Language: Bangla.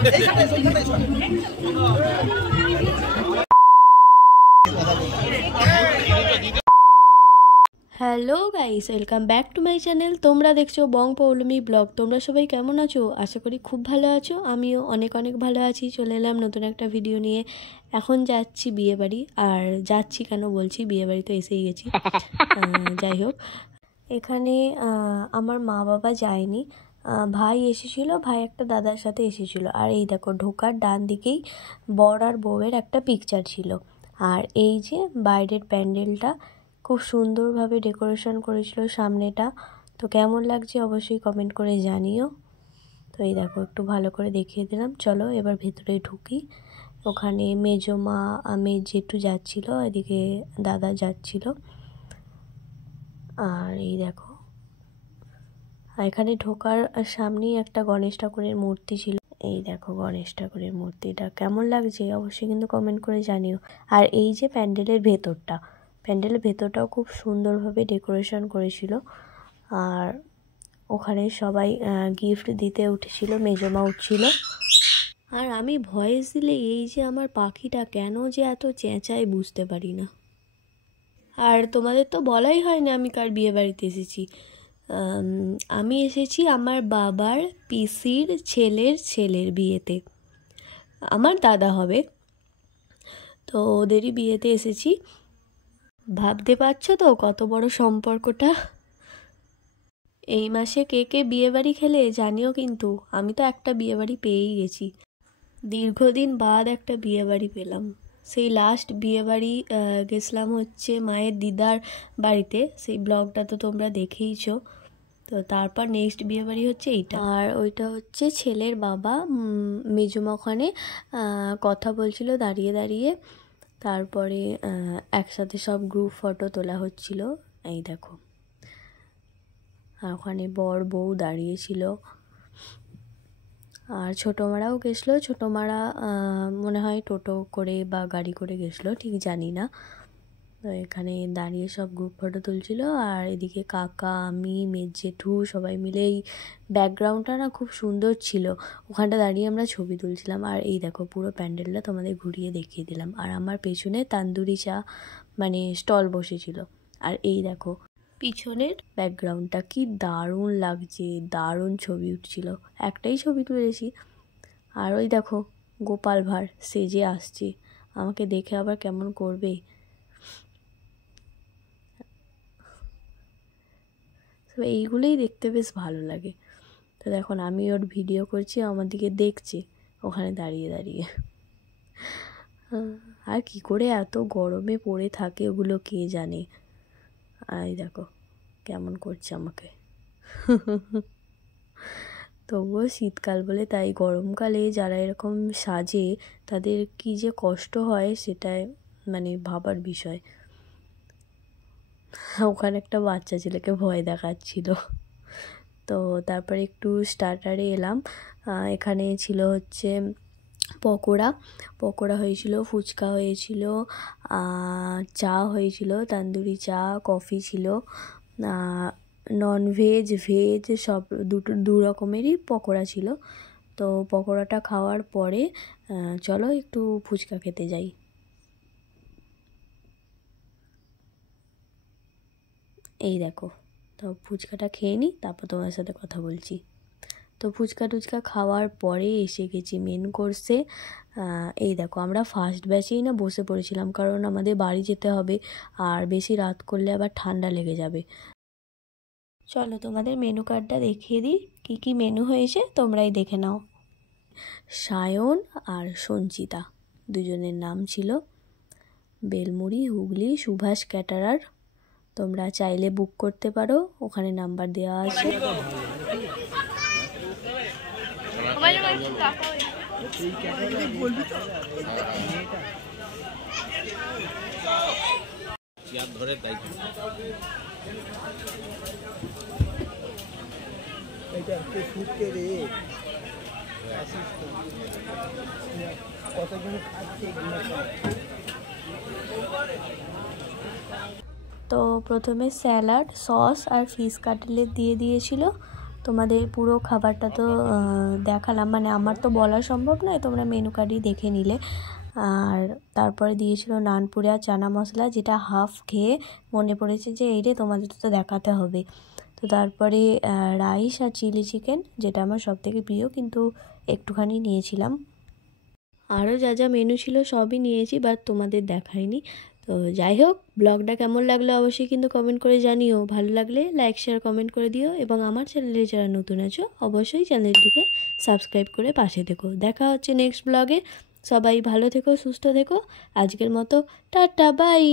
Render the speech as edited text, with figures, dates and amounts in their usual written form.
Hello guys, welcome back to my channel. তোমরা দেখছো বং পৌলমি ব্লগ। তোমরা সবাই কেমন আছো? আশা করি খুব ভালো আছো। আমিও অনেক অনেক ভালো আছি। চলে এলাম নতুন একটা ভিডিও নিয়ে। এখন যাচ্ছি বিয়েবাড়ি। আর যাচ্ছি কেন বলছি, বিয়েবাড়ি তো এসেই গেছি। যাই হোক, এখানে আমার মা বাবা যায়নি, ভাই এসেছিলো, ভাই একটা দাদার সাথে এসেছিলো। আর এই দেখো, ঢোকার ডান দিকেই বর আর বউয়ের একটা পিকচার ছিল। আর এই যে বাইরের প্যান্ডেলটা খুব সুন্দরভাবে ডেকোরেশন করেছিল সামনেটা। তো কেমন লাগছে অবশ্যই কমেন্ট করে জানিও। তো এই দেখো, একটু ভালো করে দেখিয়ে দিলাম। চলো এবার ভেতরে ঢুকি। ওখানে মেজো মা, জেঠু যাচ্ছিল, এদিকে দাদা যাচ্ছিল। আর এই দেখো, এখানে ঢোকার সামনেই একটা গণেশ ঠাকুরের মূর্তি ছিল। এই দেখো গণেশ ঠাকুরের মূর্তিটা কেমন লাগছে অবশ্যই কিন্তু কমেন্ট করে জানিও। আর এই যে প্যান্ডেলের ভেতরটাও খুব সুন্দরভাবে ডেকোরেশন করেছিল। আর ওখানে সবাই গিফট দিতে উঠেছিল, মেজমা উঠছিল। আর আমি ভয়েস দিলে এই যে আমার পাখিটা কেন যে এত চেঁচায় বুঝতে পারি না। আর তোমাদের তো বলাই হয় না আমি কার বিয়ে বাড়িতে এসেছি। আমি এসেছি আমার বাবার পিসির ছেলের বিয়েতে। আমার দাদা হবে, তো ওদেরই বিয়েতে এসেছি। ভাবতে পারছো তো কত বড় সম্পর্কটা। এই মাসে কে কে বিয়েবাড়ি খেলে জানিও কিন্তু। আমি তো একটা বিয়েবাড়ি পেয়েই গেছি, দীর্ঘদিন বাদ একটা বিয়েবাড়ি পেলাম। সেই লাস্ট বিয়েবাড়ি গেছিলাম হচ্ছে মায়ের দিদার বাড়িতে, সেই ব্লগটা তো তোমরা দেখেইছো। তো তারপর নেক্সট বিয়েবাড়ি হচ্ছে এইটা। আর ওইটা হচ্ছে ছেলের বাবা, মেজমা ওখানে কথা বলছিল দাঁড়িয়ে দাঁড়িয়ে। তারপরে একসাথে সব গ্রুপ ফটো তোলা হচ্ছিল। এই দেখো, আর ওখানে বর বউ দাঁড়িয়েছিল। আর ছোটো মারাও গেছিলো। ছোটো মারা মনে হয় টোটো করে বা গাড়ি করে গেছিলো, ঠিক জানি না। তো এখানে দাঁড়িয়ে সব গ্রুপ ফটো তুলছিল। আর এদিকে কাকা, আমি, জেঠু সবাই মিলে, এই ব্যাকগ্রাউন্ডটা না খুব সুন্দর ছিল, ওখানটা দাঁড়িয়ে আমরা ছবি তুলছিলাম। আর এই দেখো পুরো প্যান্ডেলটা তোমাদের ঘুরিয়ে দেখিয়ে দিলাম। আর আমার পেছনে তান্দুরি চা মানে স্টল বসেছিল। আর এই দেখো পিছনের ব্যাকগ্রাউন্ডটা কি দারুণ লাগছে, দারুণ ছবি উঠছিল। একটাই ছবি তুলেছি। আর ওই দেখো গোপাল ভাঁড় সেজে আসছে, আমাকে দেখে আবার কেমন করবে। তো এইগুলোই দেখতে বেশ ভালো লাগে। তো দেখুন আমি ওর ভিডিও করছি, আমার দিকে দেখছে ওখানে দাঁড়িয়ে দাঁড়িয়ে। আর কি করে এত গরমে পড়ে থাকে ওগুলো কে জানে। আর দেখো কেমন করছে আমাকে। তবুও শীতকাল বলে তাই, গরমকালে যারা এরকম সাজে তাদের কি যে কষ্ট হয় সেটাই মানে ভাবার বিষয়। ওখানে একটা বাচ্চা ছেলেকে ভয় দেখাচ্ছিল। তো তারপরে একটু স্টার্টারে এলাম। এখানে ছিল হচ্ছে পকোড়া হয়েছিল, ফুচকা হয়েছিল, চা হয়েছিল, তান্দুরি চা, কফি ছিল, ননভেজ ভেজ সব দু রকমেরই পকোড়া ছিল। তো পকোড়াটা খাওয়ার পরে চলো একটু ফুচকা খেতে যাই। এই দেখো, তো ফুচকাটা খেয়ে নিই, তারপর তোমার সাথে কথা বলছি। তো ফুচকা টুচকা খাওয়ার পরে এসে গেছি মেন কোর্সে। এই দেখো আমরা ফার্স্ট ব্যাচেই না বসে পড়েছিলাম, কারণ আমাদের বাড়ি যেতে হবে, আর বেশি রাত করলে আবার ঠান্ডা লেগে যাবে। চলো তোমাদের মেনু কার্ডটা দেখিয়ে দিই, কী কী মেনু হয়েছে তোমরাই দেখে নাও। সায়ন আর সঞ্চিতা দুজনের নাম ছিল। বেলমুড়ি, হুগলি, সুভাষ ক্যাটারার। তোমরা চাইলে বুক করতে পারো, ওখানে নাম্বার দেওয়া আছে। তো প্রথমে স্যালাড, সস আর ফিশ কাটলেট দিয়ে দিয়েছিল। তোমাদের পুরো খাবারটা তো দেখালাম, মানে আমার তো বলা সম্ভব নয়, তোমরা মেনু কার্ডই দেখে নিলে। আর তারপরে দিয়েছিল নানপুরি আর চানা মশলা, যেটা হাফ খেয়ে মনে পড়েছে যে এই রে তোমাদের তো দেখাতে হবে। তো তারপরে রাইস আর চিলি চিকেন, যেটা আমার সবথেকে প্রিয়, কিন্তু একটুখানি নিয়েছিলাম। আরও যা যা মেনু ছিল সবই নিয়েছি, বাট তোমাদের দেখাইনি। তো যাই হোক, ব্লগটা কেমন লাগলো অবশ্যই কিন্তু কমেন্ট করে জানিও। ভালো লাগলে লাইক শেয়ার কমেন্ট করে দিও, এবং আমার চ্যানেলে যারা নতুন আছো অবশ্যই চ্যানেলটিকে সাবস্ক্রাইব করে পাশে থেকো। দেখা হচ্ছে নেক্সট ব্লগে। সবাই ভালো থেকো, সুস্থ থেকো। আজকের মতো টাটা, বাই।